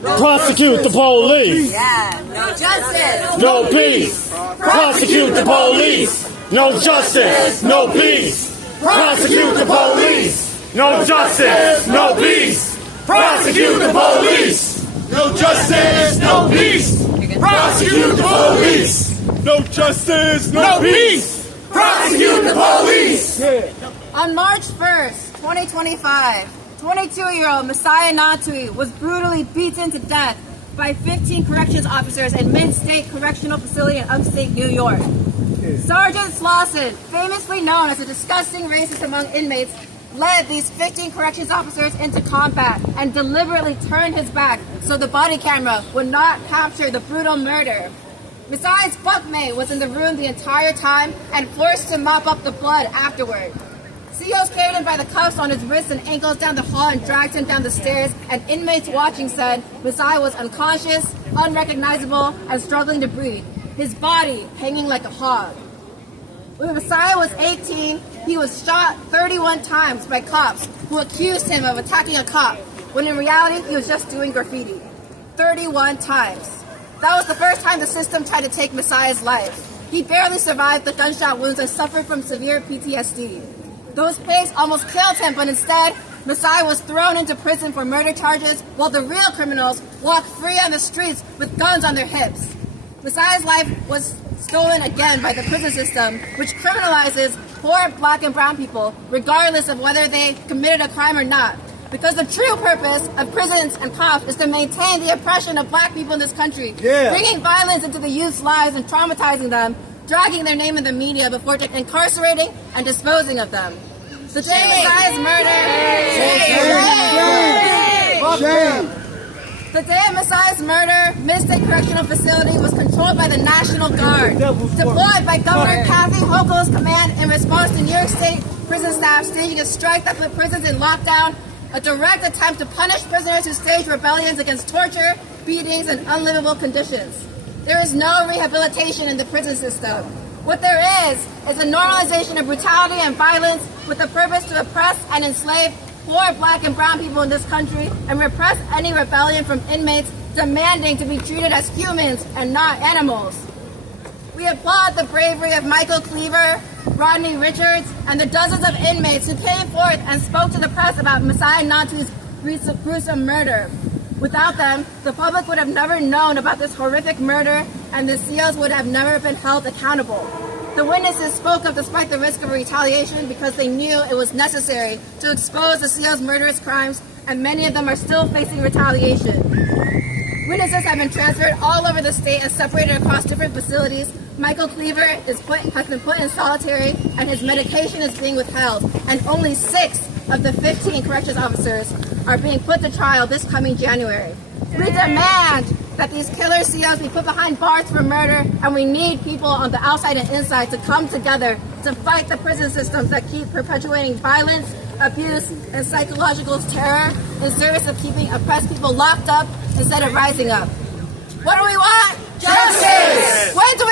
Prosecute the police. Yeah. No justice. No peace. Prosecute the police. No justice. No peace. Prosecute the police. No justice. No peace. Prosecute the police. No justice. No peace. Prosecute the police. No justice. No peace. Prosecute the police. On March 1st, 2025, 22-year-old Messiah Nantwi was brutally beaten to death by 15 corrections officers in Mid-State Correctional Facility in upstate New York. Sergeant Slauson, famously known as a disgusting racist among inmates, led these 15 corrections officers into combat and deliberately turned his back so the body camera would not capture the brutal murder. Messiah's bunkmate was in the room the entire time and forced to mop up the blood afterward. COs carried him by the cuffs on his wrists and ankles down the hall and dragged him down the stairs, and inmates watching said Messiah was unconscious, unrecognizable, and struggling to breathe, his body hanging like a hog. When Messiah was 18, he was shot 31 times by cops who accused him of attacking a cop, when in reality he was just doing graffiti. 31 times. That was the first time the system tried to take Messiah's life. He barely survived the gunshot wounds and suffered from severe PTSD. Those pigs almost killed him, but instead, Messiah was thrown into prison for murder charges while the real criminals walked free on the streets with guns on their hips. Messiah's life was stolen again by the prison system, which criminalizes poor black and brown people, regardless of whether they committed a crime or not. Because the true purpose of prisons and cops is to maintain the oppression of black people in this country, bringing violence into the youth's lives and traumatizing them, dragging their name in the media before incarcerating and disposing of them. The day Messiah's murder, the day of Messiah's murder, Mid-State Correctional Facility was controlled by the National Guard, deployed by Governor Kathy Hochul's command in response to New York State prison staff staging a strike that put prisons in lockdown, a direct attempt to punish prisoners who staged rebellions against torture, beatings, and unlivable conditions. There is no rehabilitation in the prison system. What there is a normalization of brutality and violence with the purpose to oppress and enslave poor black and brown people in this country and repress any rebellion from inmates demanding to be treated as humans and not animals. We applaud the bravery of Michael Cleaver, Rodney Richards, and the dozens of inmates who came forth and spoke to the press about Messiah Nantwi's gruesome murder. Without them, the public would have never known about this horrific murder, and the COs would have never been held accountable. The witnesses spoke up despite the risk of retaliation because they knew it was necessary to expose the COs' murderous crimes, and many of them are still facing retaliation. Witnesses have been transferred all over the state and separated across different facilities. Michael Cleaver has been put in solitary, and his medication is being withheld, and only 6 of the 15 corrections officers are being put to trial this coming January. We demand that these killer COs be put behind bars for murder, and we need people on the outside and inside to come together to fight the prison systems that keep perpetuating violence, abuse, and psychological terror in service of keeping oppressed people locked up instead of rising up. What do we want? Justice! When do we